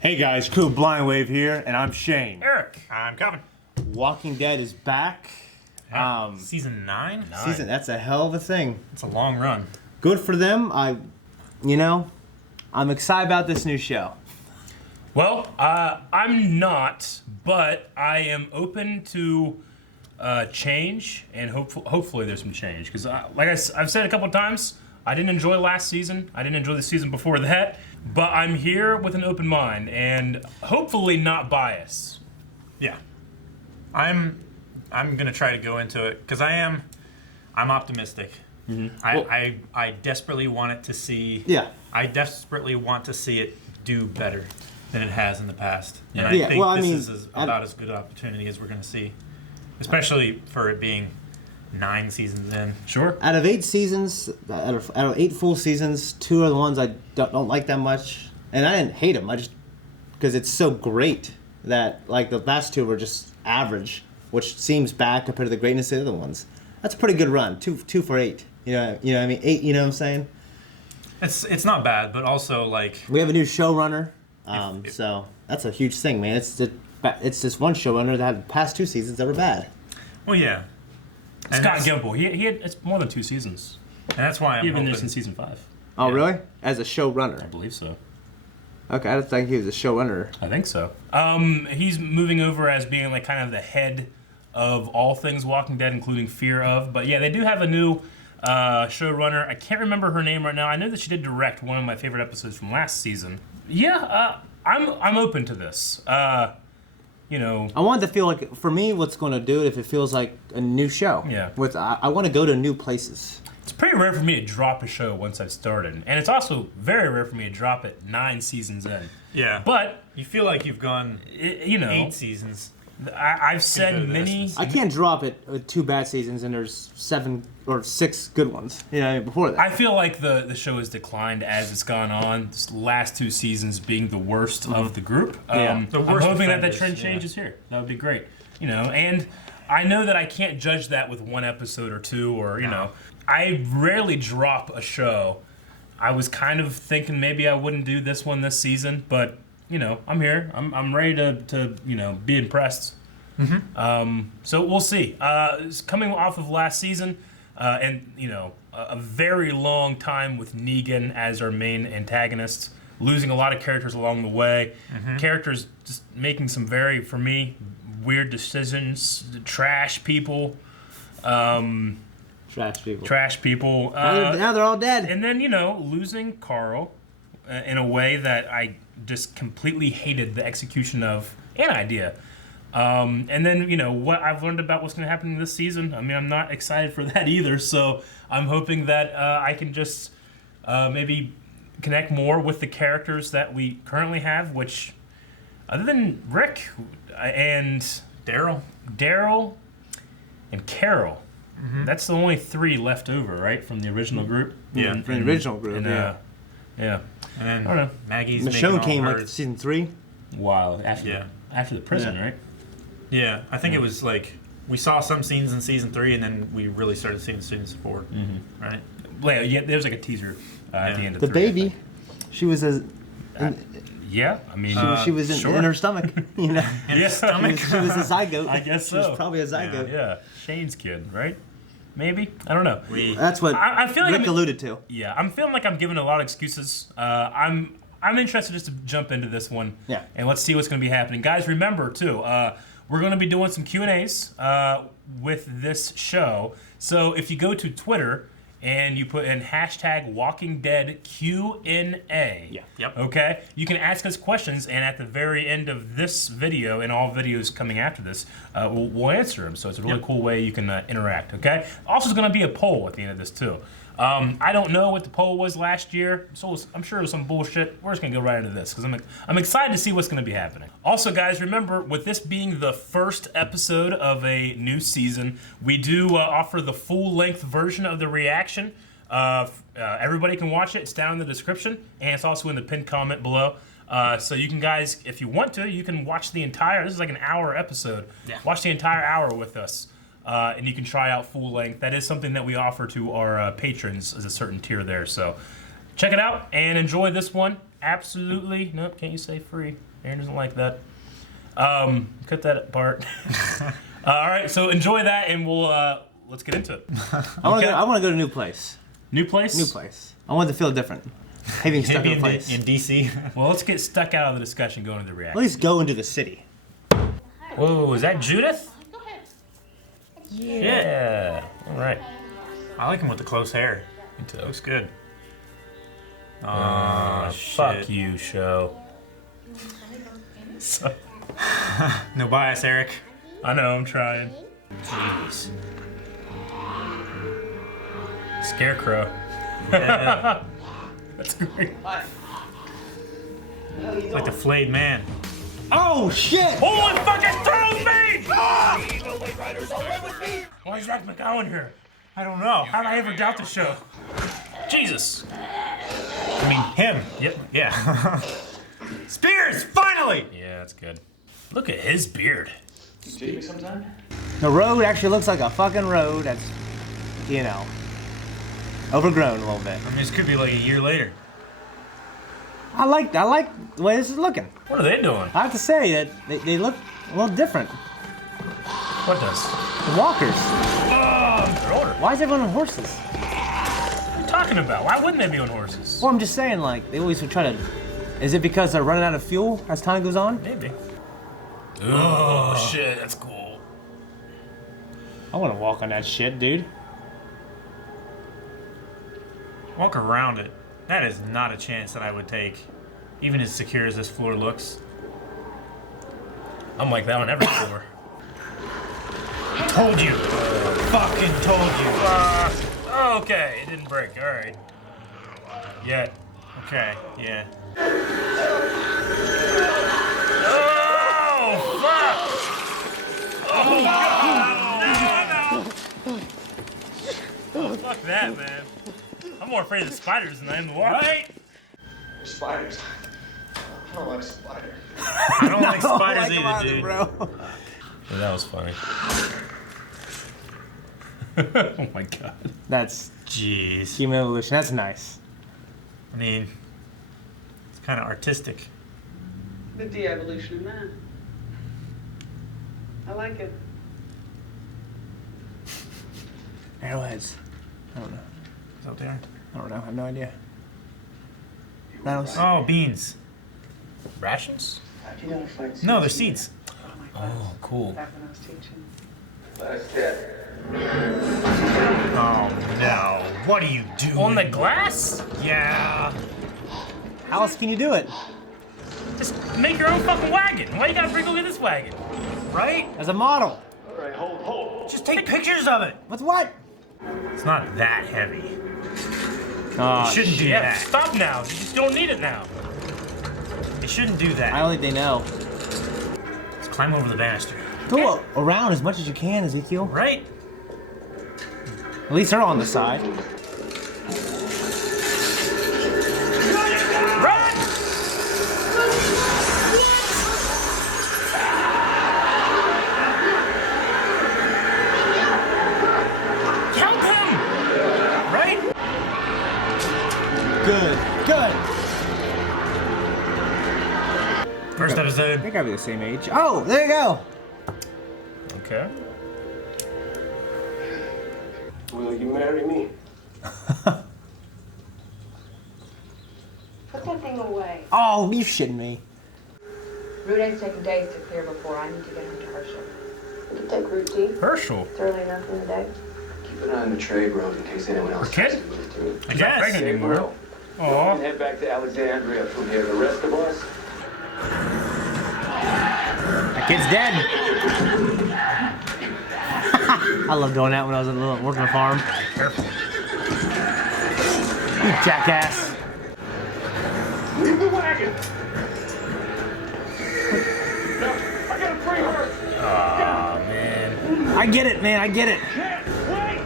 Hey guys, Crew Blind Wave here, and I'm Shane. Eric. I'm Calvin. Walking Dead is back. Season 9? That's a hell of a thing. It's a long run. Good for them. I'm excited about this new show. Well, I'm not, but I am open to change, and hopefully there's some change. Because, like I've said a couple of times, I didn't enjoy last season. I didn't enjoy the season before that. But I'm here with an open mind, and hopefully not biased. Yeah. I'm gonna try to go into it because I'm optimistic. Mm-hmm. I desperately want it to see. Yeah. I desperately want to see it do better than it has in the past. Yeah. And I think this is about as good an opportunity as we're gonna see, especially for it being 9 seasons in. Sure. Out of 8 seasons, out of 8 full seasons, 2 are the ones I don't like that much, and I didn't hate them. I just because it's so great that like the last 2 were just average, which seems bad compared to the greatness of the other ones. That's a pretty good run. 2 for 8. You know what I mean? 8. You know what I'm saying? It's not bad, but also like we have a new showrunner, so that's a huge thing, man. It's this one showrunner that had the past 2 seasons that were bad. Well, yeah. Scott Gimple, he had it's more than 2 seasons. And that's why I'm He's been there hoping. since season 5. Oh, really? As a showrunner? I believe so. Okay, I don't think he was a showrunner. I think so. He's moving over as being like kind of the head of all things Walking Dead, including Fear of. But yeah, they do have a new showrunner. I can't remember her name right now. I know that she did direct one of my favorite episodes from last season. Yeah, I'm open to this. You know, I want it to feel like, for me, what's going to do it if it feels like a new show. Yeah. I want to go to new places. it's pretty rare for me to drop a show once I've started, and it's also very rare for me to drop it 9 seasons in. Yeah. But You feel like you've gone 8 seasons. I've said many. I can't drop it with 2 bad seasons and there's 7 or 6 good ones. Before that. I feel like the show has declined as it's gone on. This last 2 seasons being the worst of the group. Yeah. The I'm worst hoping that offenders, trend yeah. changes here. That would be great. And I know that I can't judge that with 1 episode or 2 or, I rarely drop a show. I was kind of thinking maybe I wouldn't do this one this season, but I'm here. I'm ready to be impressed. Mm-hmm. So we'll see. It's coming off of last season, and a very long time with Negan as our main antagonist, losing a lot of characters along the way. Mm-hmm. Characters just making some very, for me, weird decisions. Trash people. Trash people. Now they're all dead. And then, losing Carl in a way that I just completely hated the execution of an idea. And then, what I've learned about what's going to happen this season, I mean, I'm not excited for that either. So I'm hoping that I can just maybe connect more with the characters that we currently have, which, other than Rick and Daryl and Carol, that's the only 3 left over, right, from the original group? Yeah, from the original group, yeah. And then I don't know. Maggie's Michonne came hard. like season 3. Wow, after the prison, right? Yeah, I think it was like we saw some scenes in season 3, and then we really started seeing season 4, right? Well, yeah, there was like a teaser at the end of The 3, baby, she was yeah, I mean, she was in her stomach. In his stomach. She was a zygote. I guess so. She was probably a zygote. Yeah, Shane's kid, right? Maybe, I don't know. That's what I feel like Rick alluded to. Yeah, I'm feeling like I'm giving a lot of excuses. I'm interested just to jump into this one. Yeah. And let's see what's going to be happening, guys. Remember too, we're going to be doing some Q&As with this show. So if you go to Twitter and you put in hashtag Walking Dead Q&A. Yeah. Yep. Okay? You can ask us questions, and at the very end of this video and all videos coming after this, we'll answer them. So it's a really cool way you can interact, okay? Also, there's going to be a poll at the end of this, too. I don't know what the poll was last year, so I'm sure it was some bullshit. We're just going to go right into this, because I'm excited to see what's going to be happening. Also, guys, remember, with this being the first episode of a new season, we do offer the full-length version of the reaction. Everybody can watch it. It's down in the description, and it's also in the pinned comment below. So you can, guys, if you want to, you can watch the entire, this is like an hour episode. Yeah. Watch the entire hour with us. And you can try out full length. That is something that we offer to our patrons as a certain tier there. So check it out and enjoy this one. absolutely. Nope, can't you say free? Aaron doesn't like that. Cut that part. All right, so enjoy that, and we'll let's get into it. I want to go to a new place. New place? New place. I want to feel different. Having stuck in a place. In DC. Well, let's get stuck out of the discussion, going to the At reaction. least go into the city. Whoa, is that Judith? Go ahead. Yeah. All right. I like him with the close hair. Me too. Looks good. Fuck you, show. So, No bias, Eric. I know, I'm trying. Jeez. Scarecrow. Yeah. That's great. It's like the flayed man. Oh shit! Oh, it fucking throws me! Ah! Why is Zach McGowan here? I don't know. How did I ever doubt the show? Jesus. I mean, him. Yep. Yeah. Spears, finally! Yeah, that's good. Look at his beard. The road actually looks like a fucking road that's, you know, overgrown a little bit. I mean, this could be like a year later. I like the way this is looking. What are they doing? I have to say that they look a little different. What does? The walkers. They're older. Why is everyone on horses? What are you talking about? Why wouldn't they be on horses? Well, I'm just saying, like, they always would try to... Is it because they're running out of fuel as time goes on? Maybe. Oh, shit, that's cool. I want to walk on that shit, dude. Walk around it. That is not a chance that I would take. Even as secure as this floor looks. I'm like that on every floor. Told you. Fucking told you. Okay, it didn't break. All right. Yet. Okay, yeah. Oh, fuck! Oh, no, no. Oh, fuck that, man. I'm more afraid of the spiders than I am the water. Right? Spiders. I don't like spiders. I don't like spiders either, dude. bro. Well, that was funny. Oh my god. That's Jeez. human evolution. That's nice. I mean, it's kind of artistic. The de-evolution of man. I like it. Arrowheads. I don't know. Is that there? I don't know. I have no idea. Rattles. Oh, beans. Rations? No, they're seeds. Oh, cool. Back when I was teaching. Last step. Oh no! What are you doing? On the glass? Yeah. How else can you do it? Just make your own fucking wagon. Why you gotta bring over this wagon? Right? As a model. All right, hold. Just take pictures of it. What's what? It's not that heavy. Oh, You shouldn't do Yeah, that. stop now. You just don't need it now. You shouldn't do I that. don't think they know. Let's climb over the banister. Go around as much as you can, Ezekiel. Right? At least they're on the side. Run! Count him! Right? Good. Good. First episode. They gotta be the same age. Oh, there you go. Okay. Will you marry me? Put that thing away. Oh, you shitting me. Route A's taking days to clear before I need to get him to Herschel. We can take Route D. Herschel. It's early enough in the day. Keep an eye on the trade road in case anyone else Okay. tries to move through. I She's not guess. pregnant anymore. And Aw. head back to Alexandria from here. The rest of us, That kid's dead. I loved doing that when I was working on a farm. Careful. You jackass. leave the wagon. No, I gotta free her. Aw, man. I get it, man. I get it. Wait.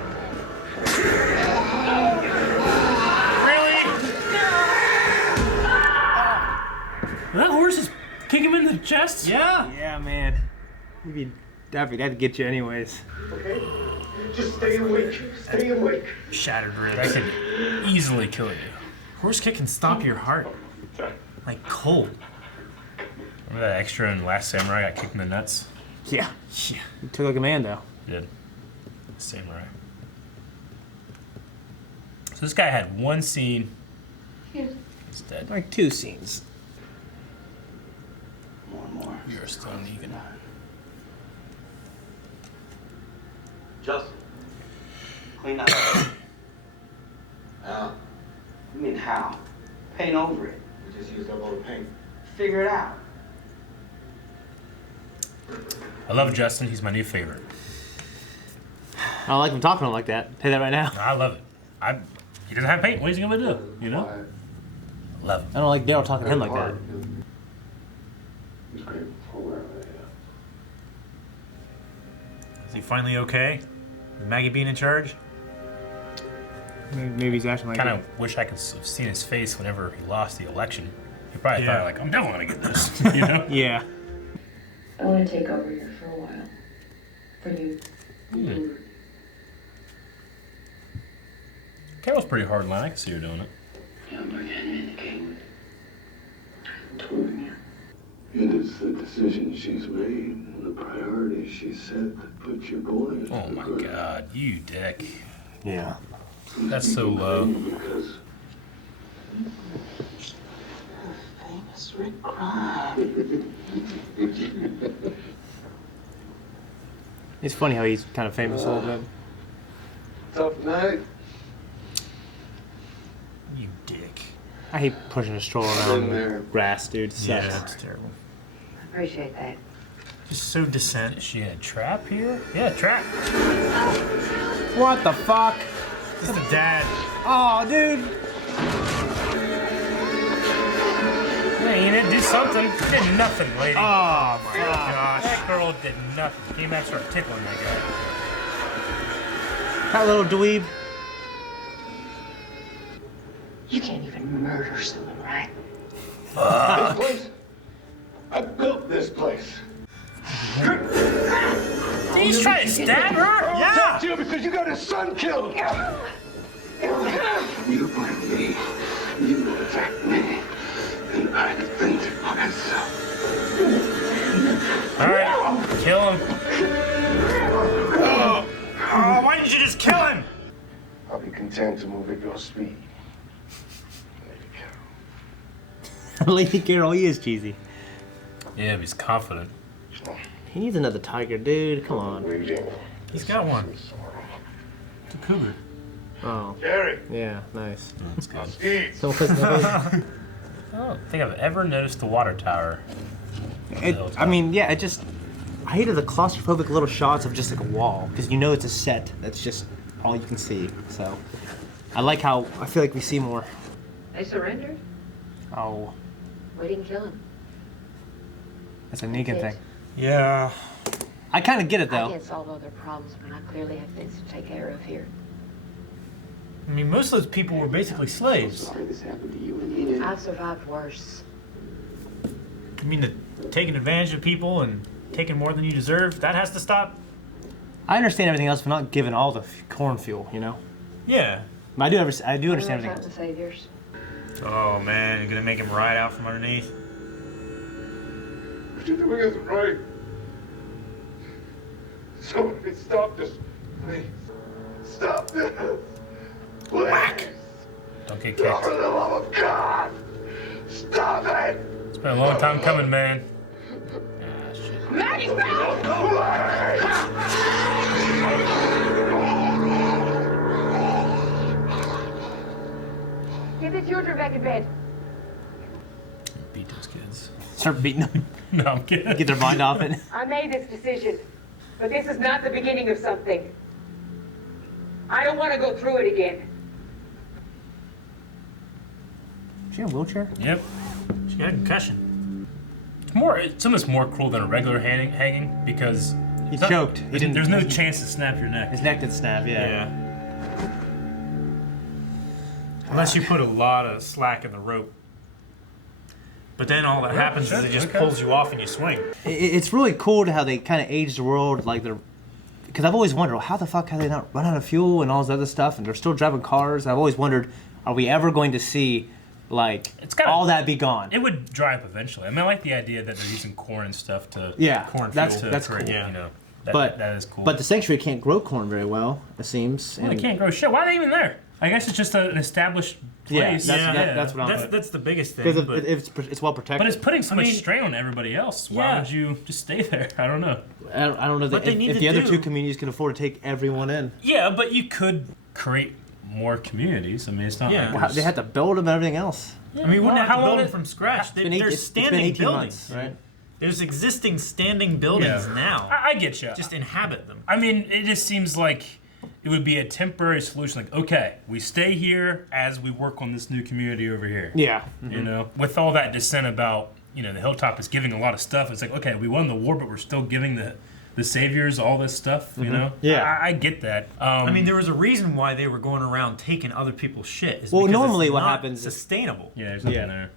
Really? That horse is kick him in the chest? Yeah. Yeah, man. That'd get you anyways. Okay. Just stay awake. Stay awake. Shattered That ribs. could easily kill you. Horse kick can stop your heart. like cold. Remember that extra in Last Samurai got kicked in the nuts? Yeah. He took like a man, though. Did. Samurai. So this guy had one scene. Yeah. He's dead. Like 2 scenes. More and more. You're still Negan. Justin, clean that up. How? You mean how? Paint over it. We just used up all the paint. Figure it out. I love Justin. He's my new favorite. I don't like him talking to him like that. Tell you that right now. I love it. He doesn't have paint. What is he gonna do? You know? Love him. I don't like Daryl talking to him like that. Is he finally okay? Is Maggie being in charge? Maybe he's acting like Kind of wish I could have seen his face whenever he lost the election. He probably thought like, I'm definitely gonna get this. You know? Yeah. I want to take over here for a while. For you. Carol's pretty hard line. I can see her doing it. It is the decision she's made and the priorities she set that put your boys. Oh my God, you dick. Yeah. That's so low. Because Famous Rick Crime. It's funny how he's kind of famous a little bit. tough night. You dick. I hate pushing a stroller around grass, dude. It sucks. Yeah, it's terrible. I appreciate that. Just so decent. Is she in a trap here? Yeah, trap. What the fuck? Just a dad. Oh, dude. Yeah, you didn't do something. You did nothing, lady. Oh, my gosh. That girl did nothing. Came back and started tickling that guy. That little dweeb. You can't even murder someone, right? This place, I built this place. He's trying to stab her? Yeah! You because you got his son killed. You blame me. You attack me. And I defend myself. Alright, kill him. Oh, why didn't you just kill him? I'll be content to move at your speed. Lady Carol, he is cheesy. Yeah, but he's confident. He needs another tiger, dude. Come on. He's got one. It's a cougar. Oh, Jerry, yeah, nice. That's good. eat. So, cause I don't think I've ever noticed the water tower. I mean, yeah, I hated the claustrophobic little shots of just like a wall, because you know it's a set. That's just all you can see. So, I like how I feel like we see more. They surrendered? Oh, We didn't kill him. that's a Negan thing. Yeah. I kind of get it I though. can't solve other problems when I clearly have things to take care of here. I mean, most of those people were basically slaves. Sorry this happened to you and Enid. I've survived worse. I mean, the taking advantage of people and taking more than you deserve, that has to stop? I understand everything else, but not giving all the corn fuel, you know. Yeah. But I do understand everything else. The saviors. Oh, man, you're gonna make him ride out from underneath? What you're doing isn't right. Somebody stop this. Please. Stop this. Please. Whack. Don't get For kicked. the love of God. Stop it. It's been a long time coming, man. Ah, shit. Get the children back in bed. Beat those kids. Start beating them, No, I'm kidding. get their mind off it. I made this decision, but this is not the beginning of something. I don't want to go through it again. Is she in a wheelchair? Yep. She got a concussion. It's almost more cruel than a regular hanging because He choked. He didn't. there's no chance to snap your neck. His neck did snap. Yeah. Unless you put a lot of slack in the rope. But then all that happens is it just pulls you off and you swing. It's really cool to how they kind of age the world, like they're. Because I've always wondered, how the fuck have they not run out of fuel and all this other stuff, and they're still driving cars. I've always wondered, are we ever going to see like It's gotta- all that be gone. It would dry up eventually. I mean, I like the idea that they're using corn and stuff to corn that's fuel. that's create, cool. Yeah. you know. But that is cool. But the sanctuary can't grow corn very well, it seems. Well, they can't grow shit. Why are they even there? I guess it's just an established Yeah, place. that's what I'm. That's the biggest thing. Because But it's well protected. But it's putting so much mean- strain on everybody else. Why Yeah. would you just stay there? I don't know. I don't know What that they need if to the other do- two communities can afford to take everyone in. Yeah, but you could create more communities. I mean, it's not Yeah. like Well, there's- they had to build them and everything else. I mean, we wouldn't have how to long build them did- from scratch. It's been There's it's been standing 18 buildings. months, right? There's existing standing buildings Yeah. now. I get you. Just inhabit them. I mean, it just seems like it would be a temporary solution. Like, okay, we stay here as we work on this new community over here. Yeah. You know, with all that dissent about, you know, the Hilltop is giving a lot of stuff. It's like, okay, we won the war, but we're still giving the saviors all this stuff. You know, Yeah. I get that. I mean, there was a reason why they were going around taking other people's shit. Is Well, because normally it's what not happens is- sustainable. yeah, there's nothing Yeah. there.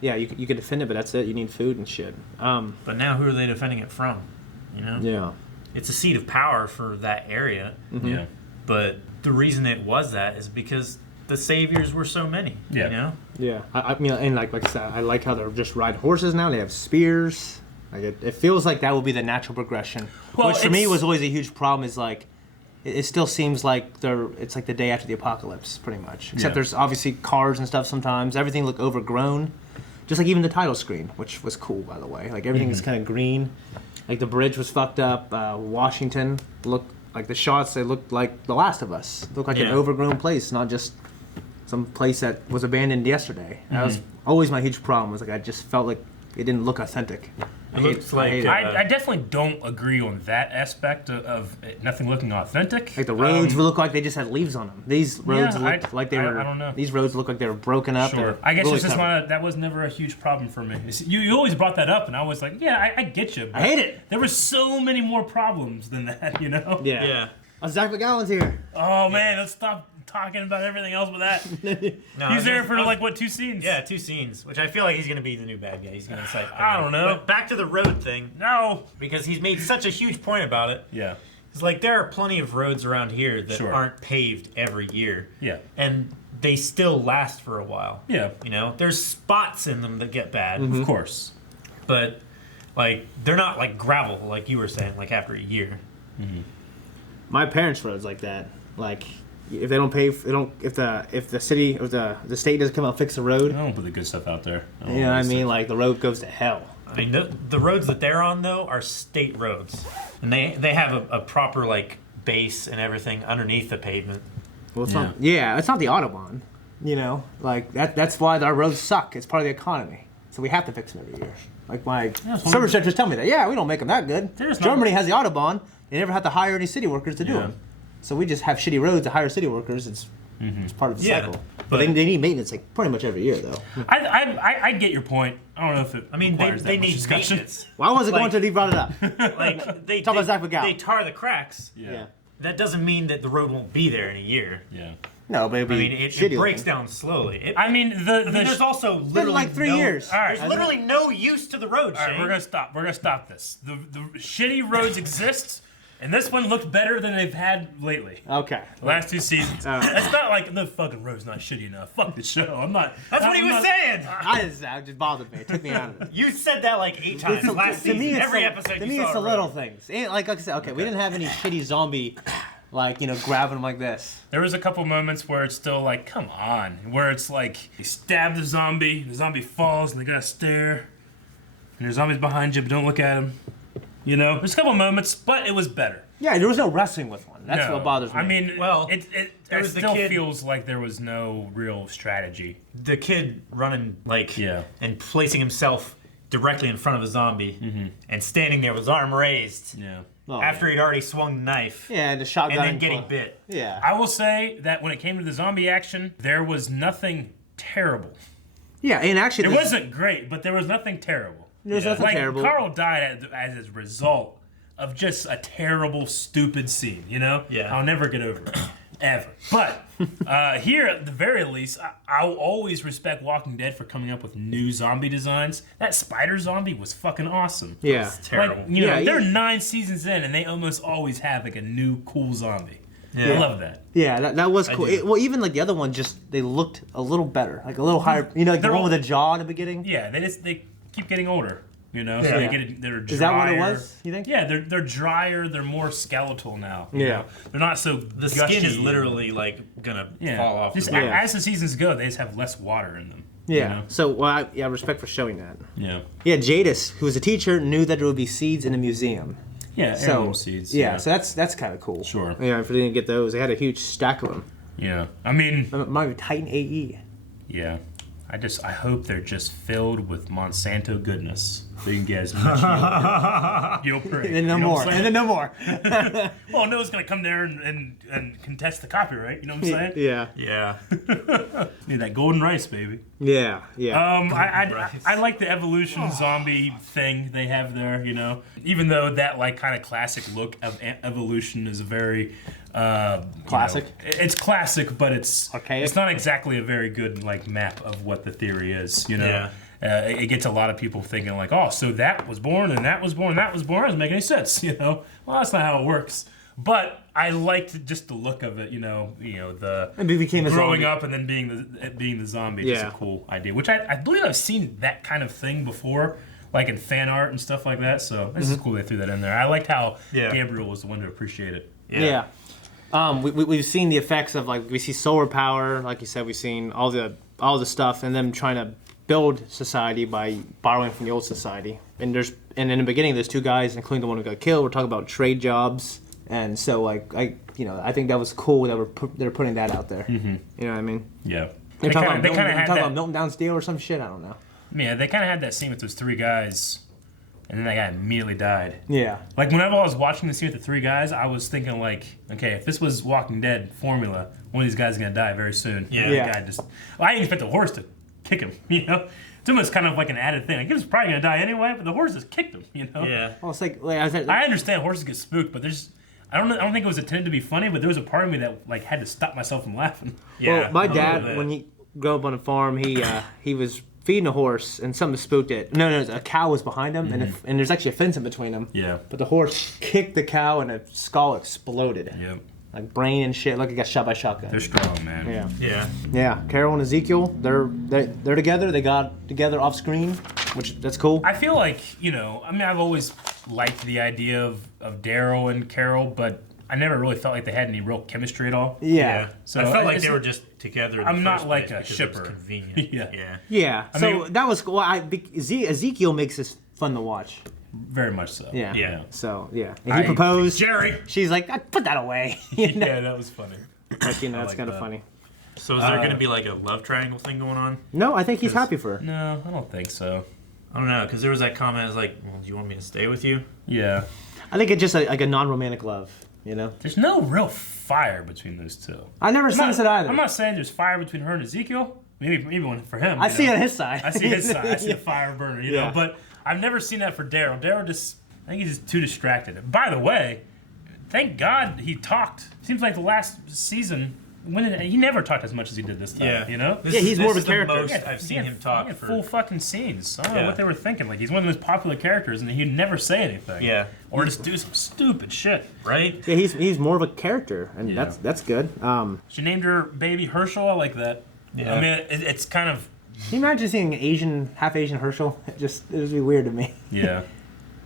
Yeah, you can defend it, but that's it. You need food and shit. But now, who are they defending it from? You know, Yeah. it's a seat of power for that area. Yeah. But the reason it was that is because the saviors were so many. Yeah. You know. Yeah. I mean, and like I said, I like how they're just riding horses now. They have spears. Like it feels like that will be the natural progression. Well, Which for me it's- was always a huge problem. Is like it still seems like it's like the day after the apocalypse, pretty much. Except Yeah. there's obviously cars and stuff sometimes. Everything looked overgrown. Just like even the title screen, which was cool, by the way. Like everything was kind of green. Like the bridge was fucked up. Washington looked like the shots. They looked like The Last of Us. It looked like an Yeah. overgrown place, not just some place that was abandoned yesterday. That was always my huge problem. Was like I just felt like it didn't look authentic. It looks like hate it. I definitely don't agree on that aspect of it, nothing looking authentic. Like the roads look like they just had leaves on them. These roads Yeah, looked like they were. I don't know. These roads look like they were broken up. Sure. They're I guess really it's just covered. that was never a huge problem for me. You always brought that up, and I was like, yeah, I get you. I hate it. There were so many more problems than that, you know? Yeah. Yeah. Zach McGowan's here. Oh, man, let's stop talking about everything else but that. No, He's there for, I was- like, what, 2 scenes? Yeah, 2 scenes, which I feel like he's going to be the new bad guy. He's going to say, I don't know. But back to the road thing, No. because he's made such a huge point about it. Yeah. It's like there are plenty of roads around here that Sure. aren't paved every year. Yeah. And they still last for a while. Yeah. You know, there's spots in them that get bad, Of course. but like they're not like gravel, like you were saying, like after a year. My parents' roads like that. Like if they don't pave, if the city or the state doesn't come out and fix the road, I don't put the good stuff out there. I don't you know what I always mean? think- Like the road goes to hell. I mean, the roads that they're on though are state roads, and they have a proper like base and everything underneath the pavement. Well, it's not. Yeah, it's not the Autobahn. You know, like that's why our roads suck. It's part of the economy, so we have to fix them every year. Like my service directors tell me that. Yeah, we don't make them that good. There's not- Germany has the Autobahn. They never have to hire any city workers to do Yeah. them. So we just have shitty roads to hire city workers. It's part of the Yeah, cycle. But but- they need maintenance like pretty much every year, though. I get your point. I don't know if it I mean, requires they that much need discussion. maintenance. Why was it going Like- to? He brought it up. Like they Talk about Zach McGowan. they tar the cracks. Yeah. That doesn't mean that the road won't be there in a year. Yeah. No, but it'd be I mean, it shitty breaks looking. down slowly. I mean, There's also It's been literally like 3 years. All right. There's literally no use to the road, All right, Shane. we're gonna stop. We're gonna stop this. The shitty roads exist, and this one looked better than they've had lately. Okay. The last 2 seasons. It's not like the fucking road's not shitty enough. Fuck the show. I'm not. That's what he was saying. I just bothered me. It took me out of it. You said that like 8 times last to me, season. it's Every the, episode to you me, saw it's a the road. little things. Like I said, okay, we didn't have any shitty zombie, like grabbing them like this. There was a couple moments where it's still like, come on, where it's like you stab the zombie falls, and they gotta stare, and there's zombies behind you, but don't look at him. You know, there's a couple moments, but it was better. Yeah, there was no wrestling with one. That's No, what bothers me. I mean, Well, it was the still kid- feels like there was no real strategy. The kid running like Yeah. and placing himself directly in front of a zombie and standing there with his arm raised Yeah. Oh, after he'd already swung the knife yeah, and the shotgun and then getting clo- bit. Yeah, I will say that when it came to the zombie action, there was nothing terrible. yeah, and actually, It wasn't great, but there was nothing terrible. There's nothing Like, terrible. Carl died as a result of just a terrible, stupid scene, you know? Yeah. I'll never get over it. Ever. But here, at the very least, I'll always respect Walking Dead for coming up with new zombie designs. That spider zombie was fucking awesome. Yeah, Terrible. Like, you know, Yeah, they're yeah. 9 seasons in, and they almost always have, like, a new cool zombie. Yeah. I love that. Yeah, that was cool. do. Well, even like the other one, just they looked a little better, like a little higher. You know, like the They're one all- with the jaw in the beginning. Yeah, they keep getting older. You know, so Yeah. they're drier. Is that what it was? You think? Yeah, they're drier. They're more skeletal now. you Yeah. know? They're not so The skin is gushy. literally like gonna Yeah. fall off. Just the Yeah. as the seasons go, they just have less water in them. Yeah. You know? So, well, yeah, respect for showing that. Yeah. Yeah, Jadis, who was a teacher, knew that there would be seeds in a museum. Yeah. So heirloom seeds. Yeah, so that's kind of cool. Sure. Yeah, if they didn't get those, they had a huge stack of them. Yeah. I mean, Mine Titan AE. yeah. I hope they're just filled with Monsanto goodness. So you can get as much yield per acre. And then no You know more. what I'm And then no more. Well, no one's gonna come there and contest the copyright. You know what I'm saying? Yeah. Yeah. Need that golden rice, baby. Yeah. Yeah. I like the evolution zombie thing they have there. You know, even though that like kind of classic look of evolution is a very Classic? you know, it's classic, but it's Archaic? It's not exactly a very good like map of what the theory is. You know. Yeah. It gets a lot of people thinking like, oh, so that was born and that was born, and that was born. It doesn't make any sense, you know. Well, that's not how it works. But I liked just the look of it, you know, the And he became a growing zombie. up and then being the zombie. Just Yeah. a cool idea, which I believe I've seen that kind of thing before, like in fan art and stuff like that. So this is cool they threw that in there. I liked how Gabriel was the one to appreciate it. Yeah. We've seen the effects of like we see solar power, like you said, we've seen all the stuff, and them trying to build society by borrowing from the old society. And in the beginning, there's two guys, including the one who got killed. We're talking about trade jobs, and so like I think that was cool that they're putting that out there. Mm-hmm. You know what I mean? Yeah, They're talking about that. melting down steel or some shit. I don't know. Yeah, they kind of had that scene with those three guys, and then that guy immediately died. Yeah. Like, whenever I was watching the scene with the three guys, I was thinking, like, okay, if this was Walking Dead formula, one of these guys is going to die very soon. Yeah. And Yeah. The guy just... Well, I didn't expect the horse to kick him, you know? It's almost kind of like an added thing. Like, he was probably going to die anyway, but the horse just kicked him, you know? Yeah. Well, it's like I said. I understand horses get spooked, but there's... I don't think it was intended to be funny, but there was a part of me that, like, had to stop myself from laughing. Yeah. Well, my a little dad, bit. when he grew up on a farm, he was feeding a horse, and something spooked it. No, a cow was behind him, and there's actually a fence in between them. Yeah. But the horse kicked the cow, and the skull exploded. Yep. Like brain and shit, like it got shot by shotgun. They're strong, man. Yeah. Yeah. Yeah. Carol and Ezekiel, they're together. They got together off screen, which that's cool. I feel like, you know, I mean, I've always liked the idea of Daryl and Carol, but I never really felt like they had any real chemistry at all. Yeah. So I felt like it's- they were just together. In I'm the not first like place a because shipper. It was convenient. Yeah. Yeah. Yeah. I So mean- that was cool. Ezekiel makes this fun to watch. Very much so. Yeah. Yeah. So yeah, and he proposed. Jerry. She's like, put that away. You know? Yeah, that was funny. But, you know, I that's like kind of that. funny. So is there going to be like a love triangle thing going on? No, I think he's happy for her. No, I don't think so. I don't know, because there was that comment. I was like, well, do you want me to stay with you? Yeah. I think it's just like a non-romantic love. You know. There's no real fire between those two. I never sensed it either. I'm not saying there's fire between her and Ezekiel. Maybe one for him. I you see know? it on his side. I see his side. I see the fire burner, you Yeah. know. But I've never seen that for Daryl. Daryl just, I think he's just too distracted. By the way, thank God he talked. Seems like the last season, he never talked as much as he did this time. Yeah. You know. Yeah, he's more of a is the character. most I've seen him talk He had for. full fucking scenes. I don't know Yeah. what they were thinking. Like, he's one of the most popular characters, and he'd never say anything. Yeah. Or just do some stupid shit. Right? Yeah, he's more of a character, and Yeah. that's good. She named her baby Herschel. I like that. Yeah. I mean, it's kind of. Can you imagine seeing an half Asian Herschel? It would be weird to me. Yeah.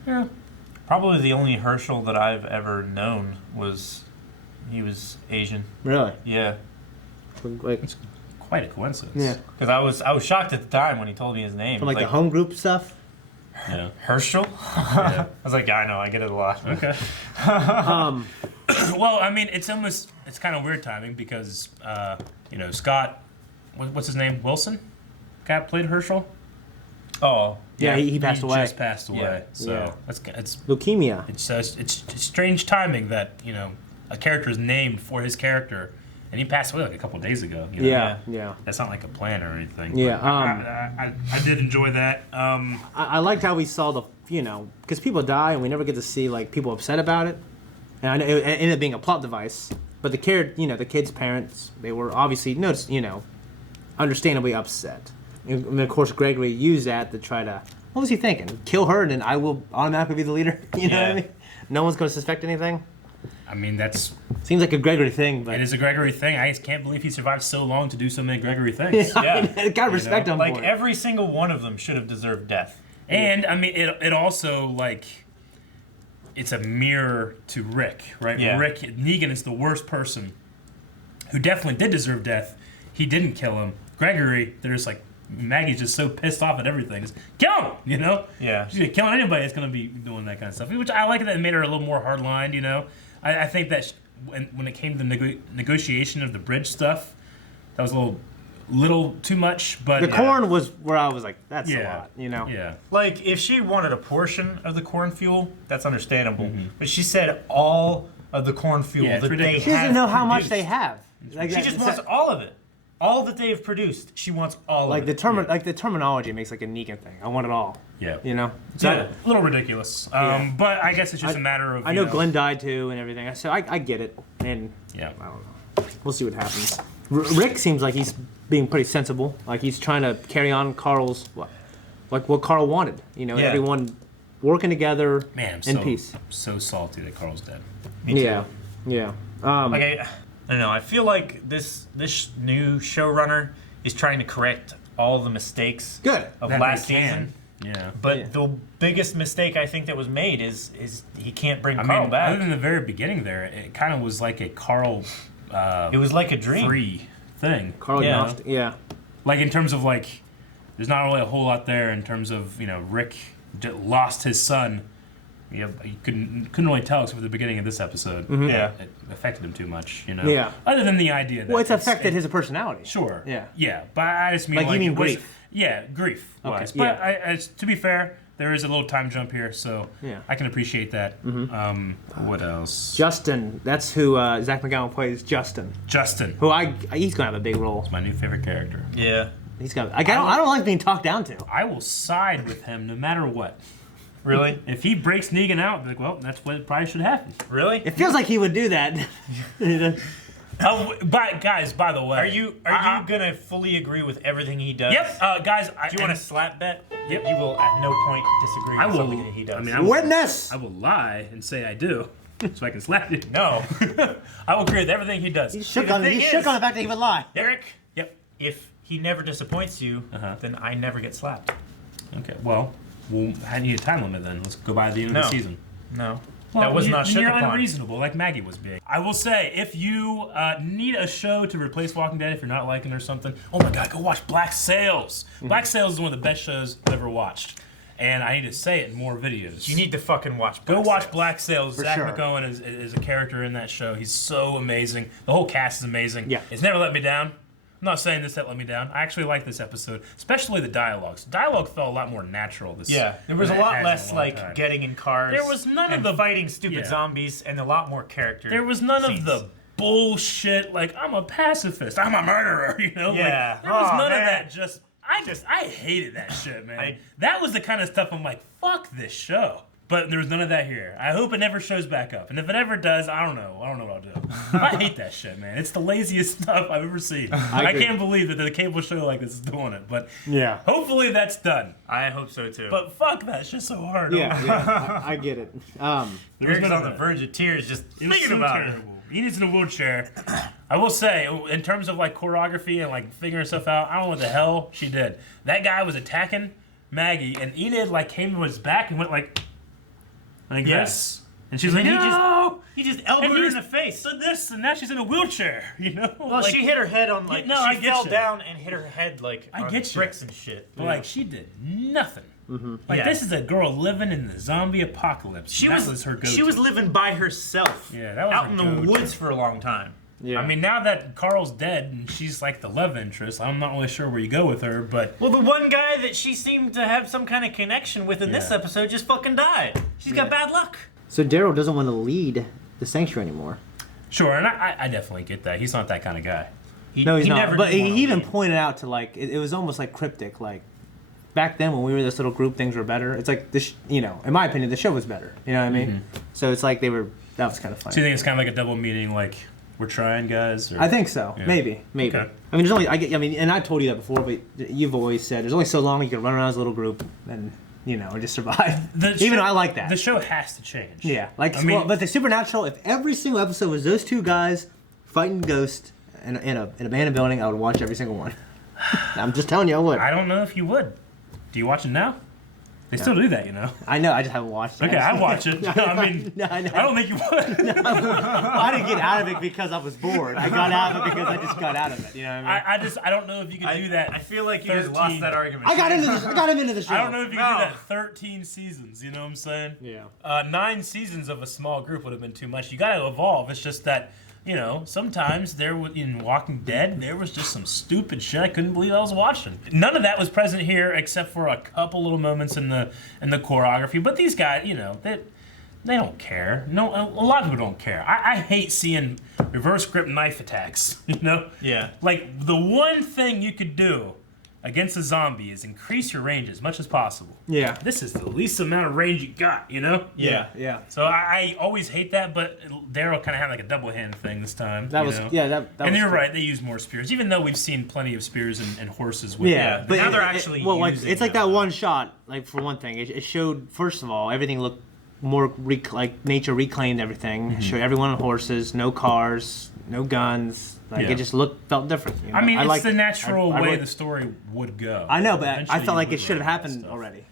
Yeah. Probably the only Herschel that I've ever known he was Asian. Really? Yeah. Like Quite a coincidence. yeah, Because I was shocked at the time when he told me his name. from like the home group stuff. Yeah. Herschel? Yeah. I was like, yeah, I know, I get it a lot. Okay. Well, I mean, it's kind of weird timing because, Scott, what's his name? Wilson? Guy that played Herschel? Oh. Yeah, he passed away. Just passed away. Yeah. So Yeah. it's Leukemia. it's strange timing that, a character is named for his character, and he passed away like a couple days ago. You know? Yeah. That's not like a plan or anything. Yeah, but I did enjoy that. I liked how we saw because people die and we never get to see like people upset about it, and I know it ended up being a plot device. But the kid's parents, they were obviously understandably upset, and of course Gregory used that to try to. What was he thinking? Kill her and then I will automatically be the leader. You know what I Yeah. mean? No one's going to suspect anything. I mean, that's... Seems like a Gregory thing, but... It is a Gregory thing. I just can't believe he survived so long to do so many Gregory things. Yeah. I gotta respect him Like, for it. every single one of them should have deserved death. And, I mean, it also, like... It's a mirror to Rick, right? Yeah. Negan is the worst person who definitely did deserve death. He didn't kill him. Gregory, they're just like... Maggie's just so pissed off at everything. Just kill him, you know? Yeah. She's killing anybody that's going to be doing that kind of stuff. Which I like that it made her a little more hard-lined, you know? I think that when it came to the negotiation of the bridge stuff, that was a little too much, but... The corn was where I was like, that's a lot, you know? Yeah. Like, if she wanted a portion of the corn fuel, that's understandable. But she said all of the corn fuel Yeah, it's that they ridiculous. She have doesn't know how much produced. they have. Like, She just wants all of it. All that they have produced, she wants all like of the it. like the terminology makes like a Negan thing. I want it all. Yeah. You know? So, a little ridiculous. But I guess it's just a matter of... I know Glenn died too and everything, so I get it. And Yeah. I don't know. We'll see what happens. Rick seems like he's being pretty sensible. Like he's trying to carry on Carl's, like what Carl wanted. You know, Yeah. everyone working together Man, in peace. I'm so salty that Carl's dead. Me too. Yeah, yeah. Like, I don't know. I feel like this new showrunner is trying to correct all the mistakes Good. of That last they can. season. Yeah. But Yeah. the biggest mistake I think that was made is he can't bring I Carl mean, back. other than the very beginning there, it kind of was like a Carl It was like a dream. free thing. Carl Yeah. Gnost, yeah. Like, in terms of, like, there's not really a whole lot there in terms of, you know, Rick lost his son. You couldn't really tell except for the beginning of this episode. Yeah. It affected him too much, you know? Yeah. Other than the idea that... Well, it's affected his personality. Sure. Yeah. Yeah, but I just mean Like, you mean it was- grief? Yeah, grief. Okay, Wise. But yeah. to be fair, there is a little time jump here, so Yeah. I can appreciate that. What else? Justin, that's who Zach McGowan plays. Justin, Justin, who he's gonna have a big role. my new favorite character. Yeah. He's gonna. I don't like being talked down to. I will side with him no matter what. Really? If he breaks Negan out, I'll be like, well, that's what probably should happen. Really? It feels like he would do that. Oh, but guys, by the way, Are you gonna fully agree with everything he does? Yep, guys. Do you want a slap bet? Yep. You will at no point disagree I with will. something that he does. I mean, I will, Witness. I will lie and say I do, so I can slap you. no. I will agree with everything he does. He shook the on. thing He shook is- on the fact that he would lie. Eric, Yep. if he never disappoints you, then I never get slapped. Okay. Well, we'll need a time limit then. Let's go by the end of the No. season. No. Well, that was not shook you're upon. unreasonable, like Maggie was being. I will say, if you need a show to replace Walking Dead, if you're not liking it or something, oh my God, go watch Black Sails. Black Sails is one of the best shows I've ever watched, and I need to say it in more videos. You need to fucking watch. Go Black watch Sails. Black Sails. Zach sure. McGowan is a character in that show. He's so amazing. The whole cast is amazing. Yeah. It's never let me down. I'm not saying this let me down. I actually like this episode, especially the dialogues. Dialogue felt a lot more natural. This Yeah, there was a than it lot has in less long like time. getting in cars. There was none of and the- fighting stupid yeah. zombies, and a lot more character. There was none scenes. of the bullshit, like, I'm a pacifist, I'm a murderer, you know? Yeah. Like, there was Oh, none man. of that. I hated that shit, man. I- That was the kind of stuff I'm like, fuck this show. But there was none of that here. I hope it never shows back up. And if it ever does, I don't know. I don't know what I'll do. I hate that shit, man. It's the laziest stuff I've ever seen. I agree. can't believe that the cable show like this is doing it. But Yeah. hopefully that's done. I hope so too. But fuck that. It's just so hard. Yeah, I get it. There was Eric's none on of the that. verge of tears just It was thinking so about it. terrible. He needs in a wheelchair. I will say, in terms of like choreography and like figuring stuff out, I don't know what the hell she did. That guy was attacking Maggie, and Enid like came to his back and went like Yeah. this, and she's like, And he no. He just elbowed And her he in the face. So this, and now she's in a wheelchair. You know. Well, like, she hit her head on like No, she I get fell you. down and hit her head like I on get you. bricks and shit. But like she did nothing. Like Yeah. this is a girl living in the zombie apocalypse. She That was her go-to. she was living by herself. Yeah, that was out her in the go-to. woods for a long time. Yeah. I mean, now that Carl's dead and she's like the love interest, I'm not really sure where you go with her, but Well, the one guy that she seemed to have some kind of connection with in this Yeah. episode just fucking died. She's got bad luck. So Daryl doesn't want to lead the sanctuary anymore. sure, and I definitely get that. He's not that kind of guy. No, he's not. never But did he wanna even leave. pointed out to like it was almost like cryptic. Like back then when we were this little group, things were better. It's like this, in my opinion, the show was better. You know what I mean? So it's like that was kind of funny. So you think it's kind of like a double meaning, like we're trying, guys? Or? I think so. Yeah. Maybe. Okay. I mean, and I told you that before, but you've always said there's only so long you can run around as a little group, and you know, or just survive. Even show, though I like that. The show has to change. Yeah, like I mean, well, but the Supernatural. If every single episode was those two guys fighting ghosts in an abandoned building, I would watch every single one. I'm just telling you, I would. I don't know if you would. Do you watch it now? They still do that, you know. I know. I just haven't watched it. Okay, I watch it. I mean, I don't think you would. I didn't get out of it because I was bored. I got out of it because I just got out of it. You know what I mean? I don't know if you could do that. I feel like you just lost that argument. I got him into the show. I don't know if you could do that 13 seasons, you know what I'm saying? Yeah. 9 seasons of a small group would have been too much. You got to evolve. It's just that, you know, sometimes in Walking Dead, there was just some stupid shit I couldn't believe I was watching. None of that was present here except for a couple little moments in the choreography. But these guys, you know, they don't care. No, a lot of people don't care. I hate seeing reverse grip knife attacks, you know? Yeah. Like, the one thing you could do against a zombie is increase your range as much as possible. Yeah. This is the least amount of range you got, you know? Yeah. Yeah. So I always hate that, but Daryl kind of had like a double hand thing this time. That you was know? that And was you're cool. right, they use more spears, even though we've seen plenty of spears and horses with Yeah, but now they're actually like using it's like them. that one shot. Like for one thing, it showed first of all everything looked more like nature reclaimed everything. It showed everyone on horses, no cars, no guns. Like it just felt different. You know? I mean, it's liked the it. natural I way liked the story would go. I know, but Eventually I felt you like would it should have run out of happened stuff. already.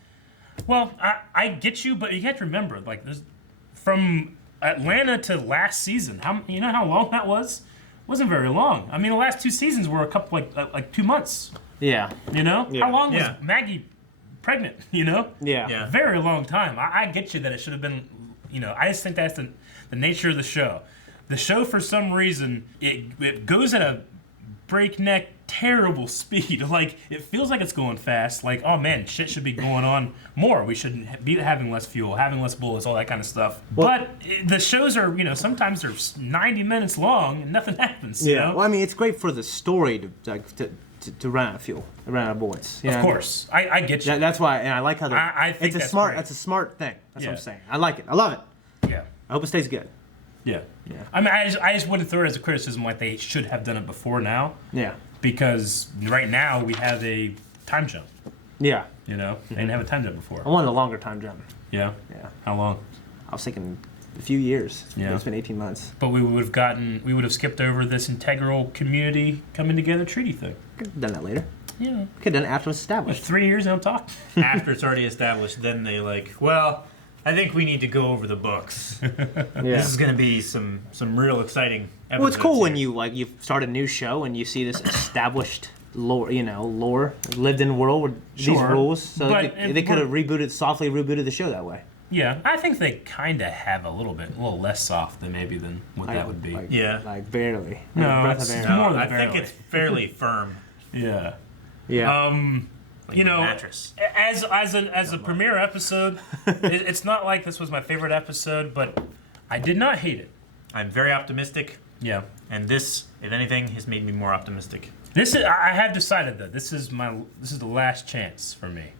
Well, I get you, but you have to remember, like, from Atlanta to last season, you know how long that was? It wasn't very long. I mean, the last 2 seasons were a couple, like 2 months. Yeah. You know? Yeah. How long was Yeah. Maggie pregnant, you know? Yeah. Yeah. Very long time. I get you that it should have been, you know, I just think that's the nature of the show. The show, for some reason, it goes at a breakneck, terrible speed. Like, it feels like it's going fast. Like, oh man, shit should be going on more. We should be having less fuel, having less bullets, all that kind of stuff. But the shows are, you know, sometimes they're 90 minutes long and nothing happens. You know? Well, I mean, it's great for the story to run out of fuel, run out of bullets. You know Of what I mean? course, I get you. That's why, and I like how I think it's a that's smart. great. That's a smart thing. That's what Yeah. I'm saying. I like it. I love it. Yeah. I hope it stays good. Yeah. I mean, I just wouldn't throw it as a criticism like they should have done it before now. Yeah. Because right now we have a time jump. Yeah. You know, they didn't have a time jump before. I wanted a longer time jump. Yeah. Yeah. How long? I was thinking a few years. Yeah. It's been 18 months. But we would have skipped over this integral community coming together treaty thing. Could have done that later. Yeah. Could have done it after it was With established. 3 years, don't talk. After it's already established, then they well, I think we need to go over the books. This is going to be some real exciting episodes. Well, it's cool when here. you start a new show and you see this established lore, lived in world with these Sure. rules. So But they could have softly rebooted the show that way. Yeah, I think they kind of have a little less soft than what that would be. Like barely. No, Like a breath it's of air. more than I think barely. it's fairly firm. Yeah. Yeah. Like You a know, mattress. as a premiere episode, it's not like this was my favorite episode, but I did not hate it. I'm very optimistic, Yeah. and this, if anything, has made me more optimistic. I have decided that this is the last chance for me.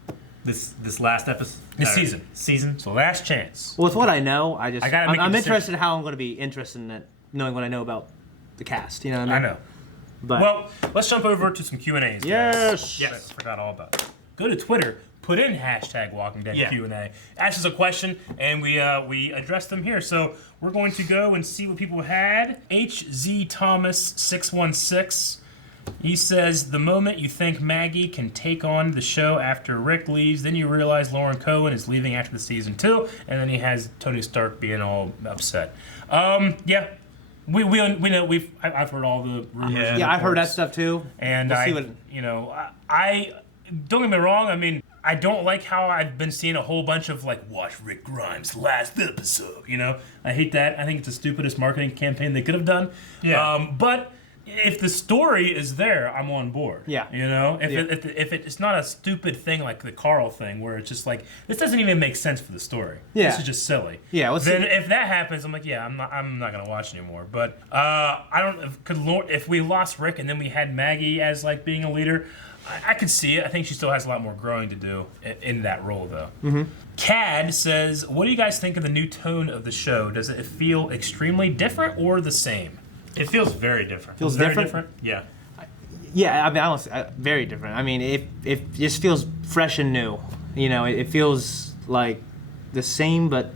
This last episode. This season. Season. So last chance. Well, with what I know, I gotta make a I'm decision. interested in how I'm going to be interested in it, knowing what I know about the cast. You know what I I mean? know. But Well, let's jump over to some Q&As. guys. yes. Yes. I forgot all about it. Go to Twitter, put in Walking Dead Yeah. Q&A. Ask us a question, and we address them here. So we're going to go and see what people had. HZ Thomas 616. He says, the moment you think Maggie can take on the show after Rick leaves, then you realize Lauren Cohen is leaving after the season 2, and then he has Tony Stark being all upset. Yeah. We know I've heard all the rumors. Yeah. and Yeah, I've heard that reports. stuff too. And We'll see I what- I don't get me wrong. I mean, I don't like how I've been seeing a whole bunch of watch Rick Grimes last episode. You know, I hate that. I think it's the stupidest marketing campaign they could have done. Yeah. But if the story is there, I'm on board. Yeah. You know, if Yeah. it's not a stupid thing like the Carl thing where it's just like this doesn't even make sense for the story. Yeah. This is just silly. Yeah, let's Then see. if that happens, I'm like, yeah, I'm not gonna watch anymore. But if we lost Rick and then we had Maggie as being a leader, I could see it. I think she still has a lot more growing to do in that role, though. Mm-hmm. Cad says, what do you guys think of the new tone of the show? Does it feel extremely different or the same? It feels very different. Feels Very different? Yeah. Yeah, I mean, honestly, very different. I mean, it just feels fresh and new. You know, it feels like the same but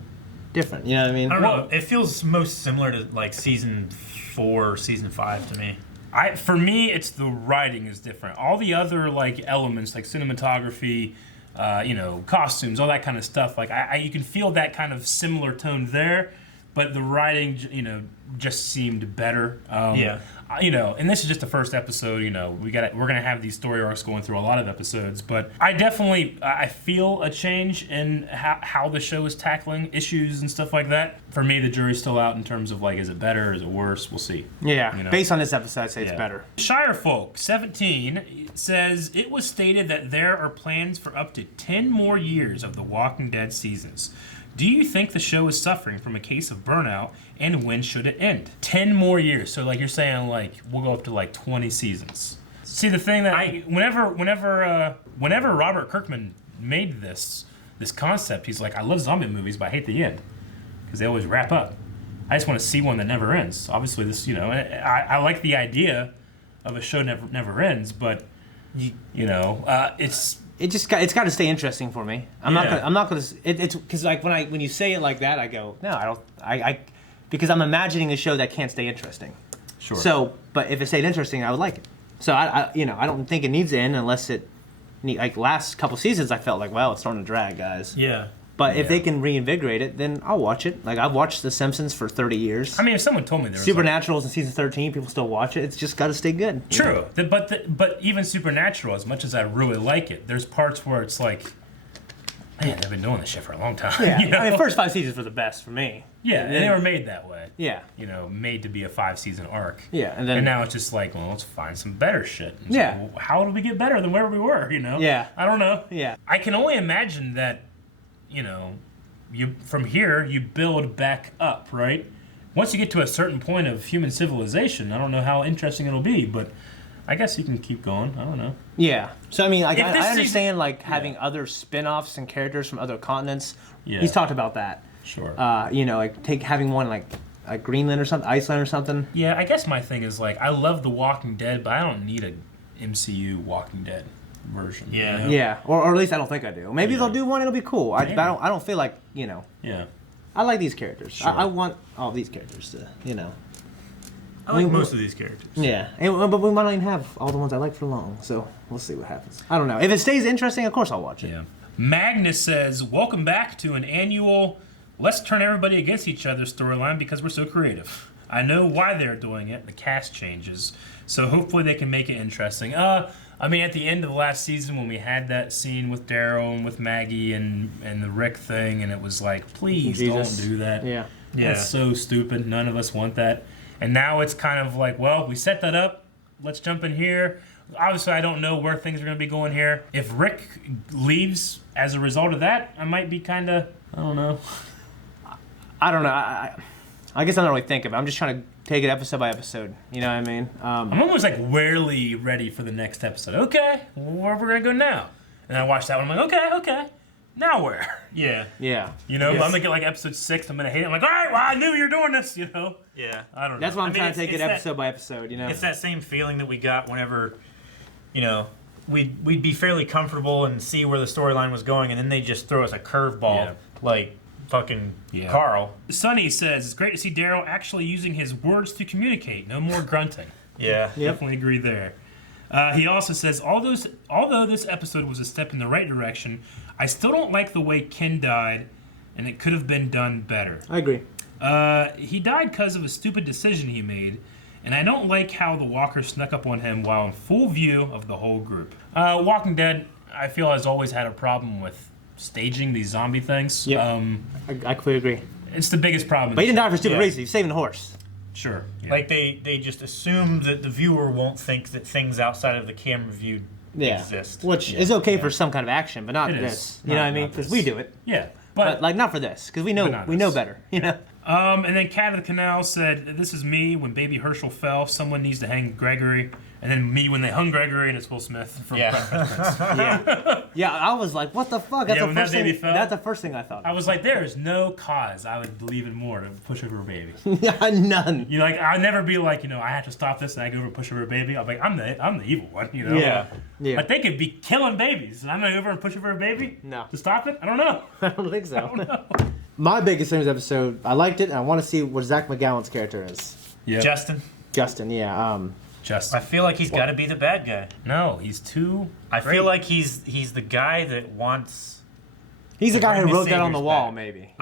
different. You know what I mean? I don't know. It feels most similar to like season 4 or season 5 to me. For me, it's the writing is different. All the other like elements, like cinematography, you know, costumes, all that kind of stuff. Like you can feel that kind of similar tone there, but the writing, you know, just seemed better. Yeah. You know, and this is just the first episode. You know, we're gonna have these story arcs going through a lot of episodes, but I feel a change in how the show is tackling issues and stuff like that. For me, the jury's still out in terms of like, is it better, is it worse? We'll see. Yeah, you know? based on this episode, I'd say it's better. Shirefolk 17 says it was stated that there are plans for up to 10 more years of The Walking Dead seasons. Do you think the show is suffering from a case of burnout, and when should it end? 10 more years. So like you're saying, like we'll go up to like 20 seasons. See, the thing that whenever Robert Kirkman made this concept, he's like, I love zombie movies, but I hate the end because they always wrap up. I just want to see one that never ends. Obviously, this, you know, I like the idea of a show never ends, but you know, it's got to stay interesting for me. I'm not gonna. It's because like when you say it like that, I go, no, I don't. Because I'm imagining a show that can't stay interesting. Sure. So, but if it stayed interesting, I would like it. So I don't think it needs to end unless it, like last couple seasons, I felt like, well, it's starting to drag, guys. Yeah. But if they can reinvigorate it, then I'll watch it. Like I've watched The Simpsons for 30 years. I mean, if someone told me there was Supernatural's in season 13, people still watch it. It's just got to stay good. True, but even Supernatural, as much as I really like it, there's parts where it's like, man, they've been doing this shit for a long time. Yeah, you know? I mean, first 5 seasons were the best for me. Yeah, and they were made that way. Yeah. You know, made to be a 5-season arc. Yeah, and now it's just like, well, let's find some better shit. And yeah. So, well, how do we get better than where we were? You know. Yeah. I don't know. Yeah. I can only imagine that, you know, from here you build back up, right? Once you get to a certain point of human civilization, I don't know how interesting it'll be, but I guess you can keep going. I don't know. Yeah. So I mean, like I understand like having other spin-offs and characters from other continents. Yeah. He's talked about that. Sure. You know, like having one like Greenland or something, Iceland or something. Yeah, I guess my thing is like I love The Walking Dead, but I don't need a MCU Walking Dead version. Yeah. You know? Yeah. Or at least I don't think I do. Maybe they'll do one. It'll be cool. I don't feel like, you know. Yeah. I like these characters. Sure. I want all these characters to, you know. I like most of these characters. Yeah, but we might not even have all the ones I like for long, so we'll see what happens. I don't know. If it stays interesting, of course I'll watch it. Yeah. Magnus says, welcome back to an annual let's turn everybody against each other storyline because we're so creative. I know why they're doing it. The cast changes. So hopefully they can make it interesting. I mean, at the end of the last season when we had that scene with Daryl and with Maggie and the Rick thing, and it was like, please don't do that. Yeah. That's so stupid. None of us want that. And now it's kind of like, well, we set that up. Let's jump in here. Obviously, I don't know where things are going to be going here. If Rick leaves as a result of that, I might be kind of, I don't know. I don't know. I guess I don't really think of it. I'm just trying to take it episode by episode. You know what I mean? I'm almost like rarely ready for the next episode. Okay, where are we going to go now? And I watch that one. I'm like, okay. Now where? Yeah. Yeah. You know, but I'm going to get like episode 6. I'm going to hate it. I'm like, all right, well, I knew you were doing this, you know? Yeah. I don't know. That's why I'm trying to take it that, episode by episode, you know? It's that same feeling that we got whenever, you know, we'd be fairly comfortable and see where the storyline was going, and then they just throw us a curveball like fucking Carl. Sonny says, it's great to see Daryl actually using his words to communicate. No more grunting. Yeah. Definitely agree there. He also says, although this episode was a step in the right direction, I still don't like the way Ken died, and it could have been done better. I agree. He died because of a stupid decision he made, and I don't like how the walker snuck up on him while in full view of the whole group. Walking Dead, I feel, has always had a problem with staging these zombie things. Yeah, I completely agree. It's the biggest problem. But he didn't die for stupid reasons. He's saving the horse. Sure. Yeah. Like they just assume that the viewer won't think that things outside of the camera view exist. Which is okay for some kind of action, but not this. You know what I mean? Because we do it. Yeah. But like not for this, because we know better. You know. And then Cat of the Canal said, "This is me. When baby Herschel fell, someone needs to hang Gregory. And then me when they hung Gregory and it's Will Smith from Fresh Prince. Yeah, I was like, what the fuck? That's Yeah, the when that first baby thing. fell. That's the first thing I thought. I was like, there is no cause I would believe in more to push over a baby. Yeah, none. You know, like I'll never be like, I have to stop this and I go over and push over a baby. I'm like, I'm the evil one, you know? Yeah. Like they could be killing babies, and I'm gonna go over and push over a baby? No. To stop it? I don't know. I don't think so. I don't know. My biggest thing in this episode, I liked it, and I want to see what Zach McGowan's character is. Yeah. Justin. Justin, yeah. Justin. I feel like he's got to be the bad guy. No, he's too. I feel like he's the guy that wants. He's the guy who bring the wrote that on the saviors wall, back. maybe.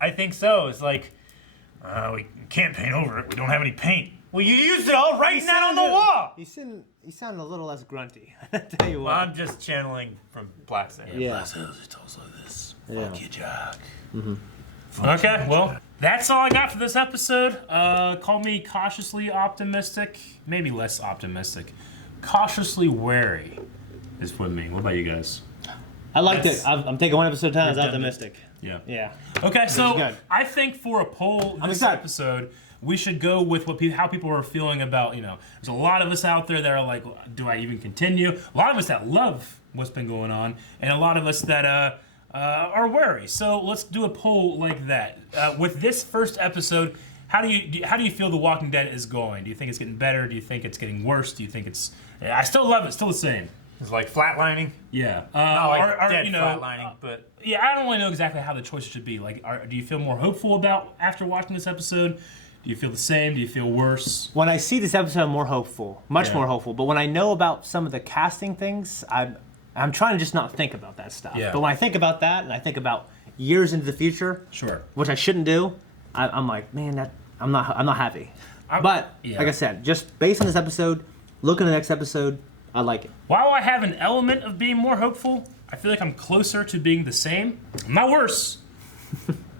I think so. It's like, we can't paint over it. We don't have any paint. Well, you used it all writing that on the wall. He sounded a little less grunty. I tell you Well, what. I'm just channeling from Black Sand. Yeah. Black Sails, it talks like this. Yeah. Fuck you, Jack. Okay, well, that's all I got for this episode. Call me cautiously optimistic, maybe less optimistic. Cautiously wary is what I mean. What about you guys? I liked it. I'm taking one episode at a time. I was optimistic. Yeah. Yeah. Okay, so good. I think for a poll this excited. episode, we should go with how people are feeling about, there's a lot of us out there that are like, do I even continue? A lot of us that love what's been going on, and a lot of us that are wary. So let's do a poll like that. With this first episode, how do you feel The Walking Dead is going? Do you think it's getting better? Do you think it's getting worse? Do you think it's? I still love it. Still the same. It's like flatlining. Yeah. Not like dead flatlining, but yeah, I don't really know exactly how the choices should be. Like, do you feel more hopeful about after watching this episode? Do you feel the same? Do you feel worse? When I see this episode, I'm more hopeful, much more hopeful. But when I know about some of the casting things, I'm trying to just not think about that stuff. Yeah. But when I think about that, and I think about years into the future, Sure. which I shouldn't do, I'm like, man, I'm not happy. But yeah. like I said, just based on this episode, looking at the next episode, I like it. While I have an element of being more hopeful, I feel like I'm closer to being the same. I'm not worse.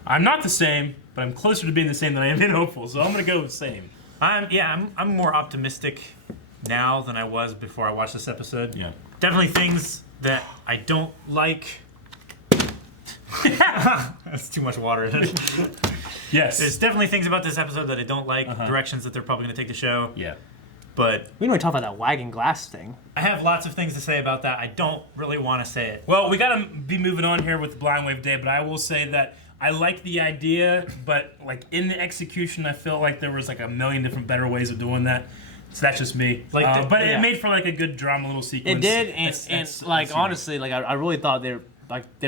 I'm not the same, but I'm closer to being the same than I am being hopeful. So I'm gonna go with same. I'm more optimistic now than I was before I watched this episode. Yeah. Definitely things that I don't like. That's too much water in it. Yes. There's definitely things about this episode that I don't like, directions that they're probably going to take the show. Yeah. But We didn't really talk about that wagon glass thing. I have lots of things to say about that. I don't really want to say it. Well, we gotta be moving on here with the Blind Wave Day, but I will say that I like the idea, but like in the execution, I feel like there was like a million different better ways of doing that. So that's just me. Like but it made for like a good drama little sequence. It did, That's like unique. honestly, like I really thought they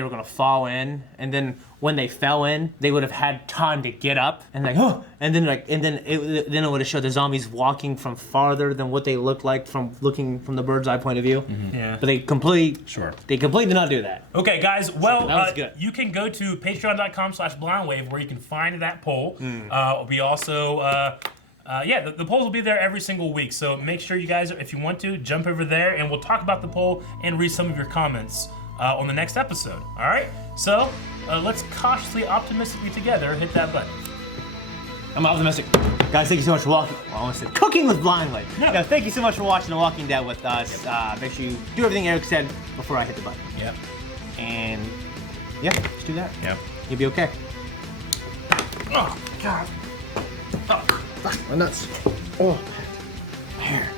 were gonna fall in, and then when they fell in, they would have had time to get up and then it would have showed the zombies walking from farther than what they looked like from looking from the bird's eye point of view. Yeah. But they completely did not do that. Okay, guys. Well, that was good. You can go to patreon.com/blindwave where you can find that poll. We also. The polls will be there every single week, so make sure you guys, if you want to, jump over there, and we'll talk about the poll and read some of your comments on the next episode. All right? So let's cautiously, optimistically together hit that button. I'm optimistic. Guys, thank you so much for watching. Well, I almost said cooking with Blind Wave. Yeah. Guys, thank you so much for watching The Walking Dead with us. Make sure you do everything Eric said before I hit the button. Yep. And yeah, just do that. Yep. You'll be okay. Oh, God. My nuts. Oh, hair.